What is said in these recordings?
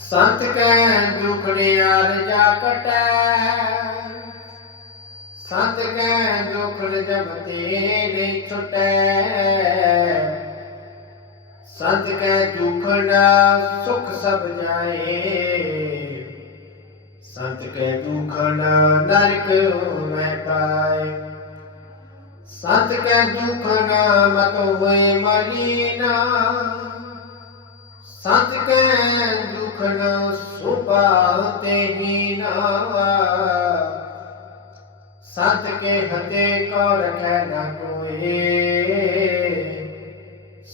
संत कै दुखड़े आर जा कट। संत कै दुखड़ जब तेरे छुट। संत कै दुखड़ा सुख सब जाए। संत कै दुखड़ा नरक मैं पाए। संत के दुख मतो मरीना संत के ਦੁਖੜਾ ਸੁਭਾ ਤੇ ਹੀਨਾ ਸੰਤ ਕੇ ਹਤੇ ਕੋ ਰਖੈ ਨਾ ਕੋਏ।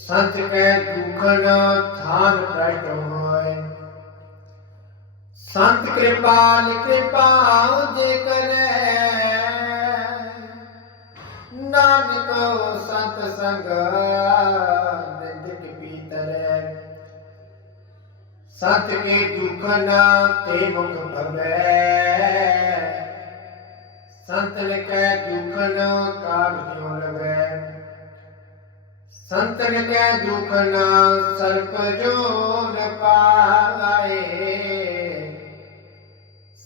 ਸੰਤ ਕੈ ਦੁਖੜਾ ਥਾਨ ਪ੍ਰਟ ਹੋਏ। ਸੰਤ ਕਿਰਪਾਲ ਕਿਰਪਾ ਜੇ ਕਰੈ। ਨਾਨਕ ਸੰਤ ਸੰਗ ਸਤ ਕੇ ਦੁਖ ਨਾ ਤੇ ਮੁਖ ਭਵੈ ਸੰਤ ਲਿਖੈ ਦੁਖ ਨਾ ਕਾਗ ਜਿਉ ਲਵੈ। ਸੰਤ ਲਿਖੈ ਦੁਖ ਨਾ ਸਰਪ ਜੋ ਨ ਪਾਏ।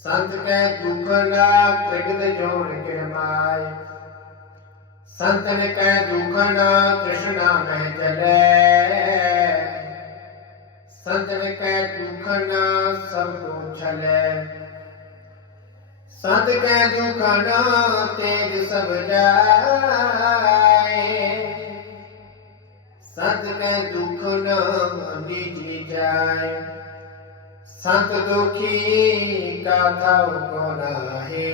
ਸੰਤ ਕੈ ਦੁਖ ਨਾ ਤ੍ਰਿਗਤ ਜੋੜ ਕਿਰਮਾਏ ਸੰਤ ਲਿਖੈ ਦੁਖ ਨਾ ਤ੍ਰਿਸ਼ਨਾ ਮਹਿ ਜਲੈ। संत में कह दुखना सबको छले संत कह दुखना तेज सब जाए। संत कह दुखना निजी जाए। संत दुखी गाथा को है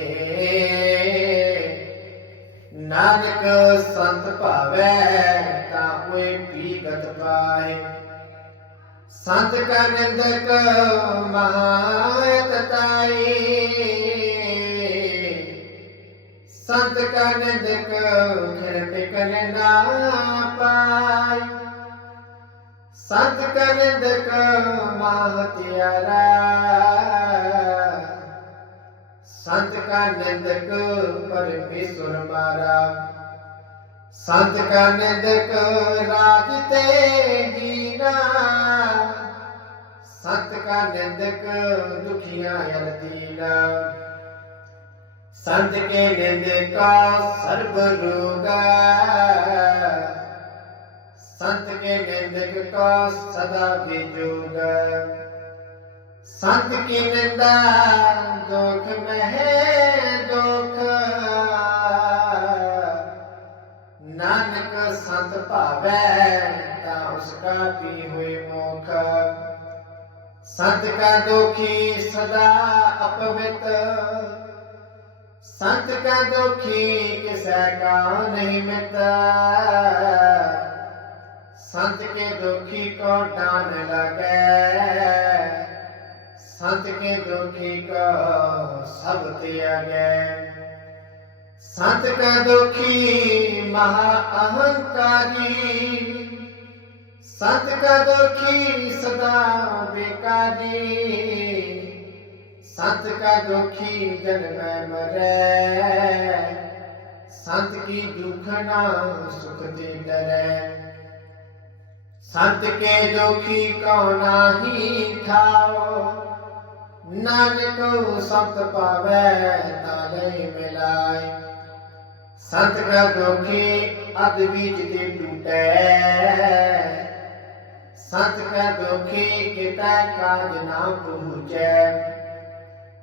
नानक संत पावे ता पीगत पाए। ਸੰਤ ਕਰਨਦਕ ਮਹਾਇਕਤਾਈ। ਸੰਤ ਕਰਨਦਕ ਨਿਰਪਿਕ ਨਾ ਪਾਈ। ਸੰਤ ਕਰਨਦਕ ਮਹਤਿਆਰਾ। ਸੰਤ ਕਰਨਦਕ ਪਰਮੇਸ਼ਵਰ ਮਾਰਾ। ਸੰਤ ਕਰਨਦਕ ਰਾਜ ਤੇ ਜੀਨਾ ਸੰਤ ਕਾ ਨਿੰਦਕ ਦੁਖੀਆਂ ਅਰਦੀਨਾ ਸੰਤ ਕੇ ਨਿੰਦਕਾ ਸਰਬ ਰੋਗਾ। ਸੰਤ ਕੇ ਨਿੰਦਕ ਕਾ ਸਦਾ ਵਿਜੋਗ। ਸੰਤ ਕੀ ਨਿੰਦਾ, ਦੁਖ ਮਹਿ ਦੁਖ। ਨਾਨਕ ਸੰਤ ਭਾਵੈ ਤਾਂ ਉਸ ਕਾ ਪੀ ਹੋਏ ਸੰਤ ਕਾ ਦੁਖੀ ਸਦਾ ਅਪਵਿੱਤ? ਸੰਤ ਕਾ ਦੁਖੀ ਕਿਸੈ ਕਾ ਨਹੀਂ ਮਿਤ? ਸੰਤ ਕੇ ਦੁਖੀ ਕੋ ਡਾਨ ਲਗੈ? ਸੰਤ ਕੇ ਦੁਖੀ ਕੋ ਸਭ ਤਿਆਗੈ ਸੰਤ ਕਾ ਦੁਖੀ ਮਹਾ ਅਹੰਕਾਰੀ संत का दुखी सदा बेकारी संत का दुखी जन्म मरे। संत की दुखना सुख दे डरे। संत के दुखी कौन ही खाओ नानक संत पावे ताले मिलाए। संत का दुखी अद्विज दे टूटे। ਸੰਤ ਕਾ ਦੁਖੀ ਕਿਤਾ ਕਾਜ ਨਾ ਪਹੁੰਚੈ।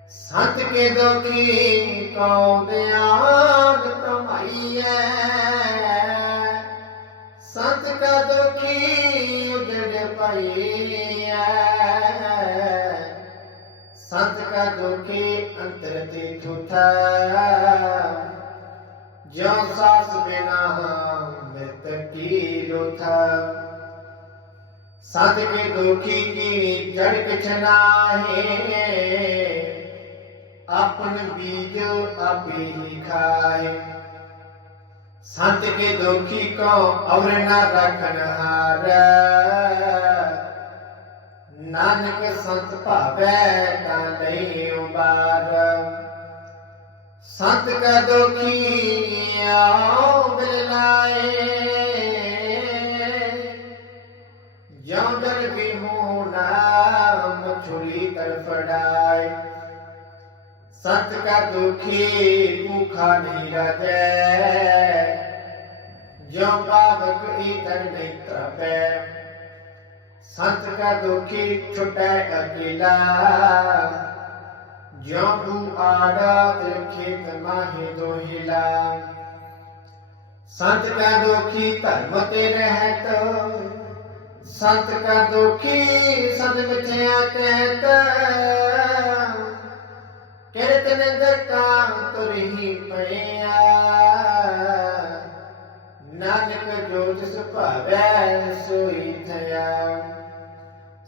ਸੰਤ ਕੇ ਦੁਖੀ ਕਉ ਬਿਆਨ ਕਮਾਈਐ। ਸੰਤ ਕਾ ਦੁਖੀ ਉਜੜ ਪਾਈਐ ਸੰਤ ਕਾ ਦੁਖੀ ਅੰਤਰ ਤੇ ਠੂਠਾ। ਜੋ ਸਾਸ ਬਿਨਾ ਮਿਤ ਕੀ ਲੋਥਾ सदके दुखी की जड़ किचना है अपन बीज अभी खाए। संत के दुखी को और न रखनहार नानक संत पावे का नहीं उबार। संत का दुखी आओ बिलाए सत का दुखी भूखा नीरज जो पावक ईतन नेत्र पे। संत का दुखी छुटे अकेला जो तू आड़ा खेत माही दोहिला। संत का दुखी धर्म ते रह तो संत का दुखी सद मिथ्या कहता। कीर्तन ते नज़र काम नानक जो जिस सोई थया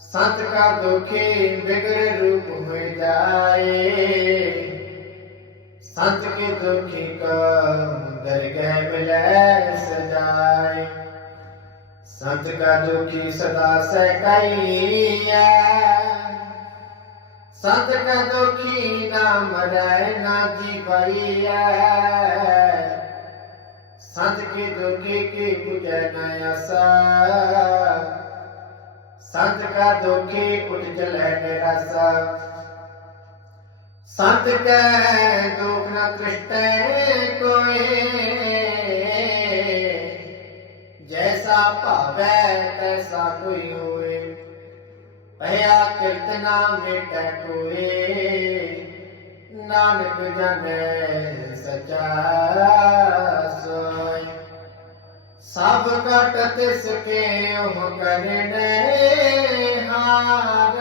संत का दुखी बिगड़ रूप हो। जाए संत के दुखी का दरगह मिले सजाए संत का दुखी सदा सहकाइया संत का दुखी नाम रहना जी भैया संत के दुखे के कुछ नया संत का दुखी उठ चले मेरा सा संत का दुख ना कृष्ट कोई जैसा पावे, तैसा कोई हो। ਭਇਆ ਕੀਰਤਨਾ ਮਿਟੈ ਕੋਏ। ਨਾਨਕ ਜਨੈ ਸਚਾ ਸੋਇ ਸਭ ਕਟ ਤਿਸ ਕੇ ਉਹ ਕਰਨੇ ਹਾਰ।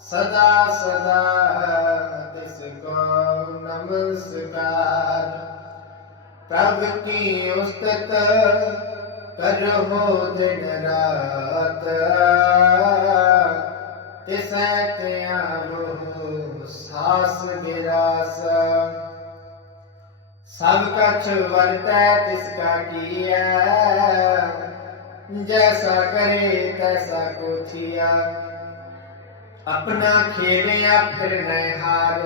ਸਦਾ ਸਦਾ ਤਿਸ ਕੋ ਨਮਸਕਾਰ। ਪ੍ਰਭ ਕੀ ਉਸਤਤ कर दिन रात। तिसे सास निरास। सब कछ वर्तै तिसका किया। जैसा करे, तैसा कोथिया अपना खेले या फिर नहार।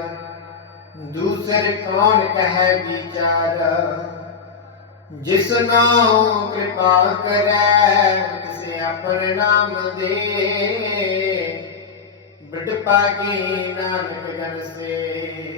दूसर कौन कहे विचार? जिस नाम कृपा करे से अपने नाम दे। बिटपा की नानक जन से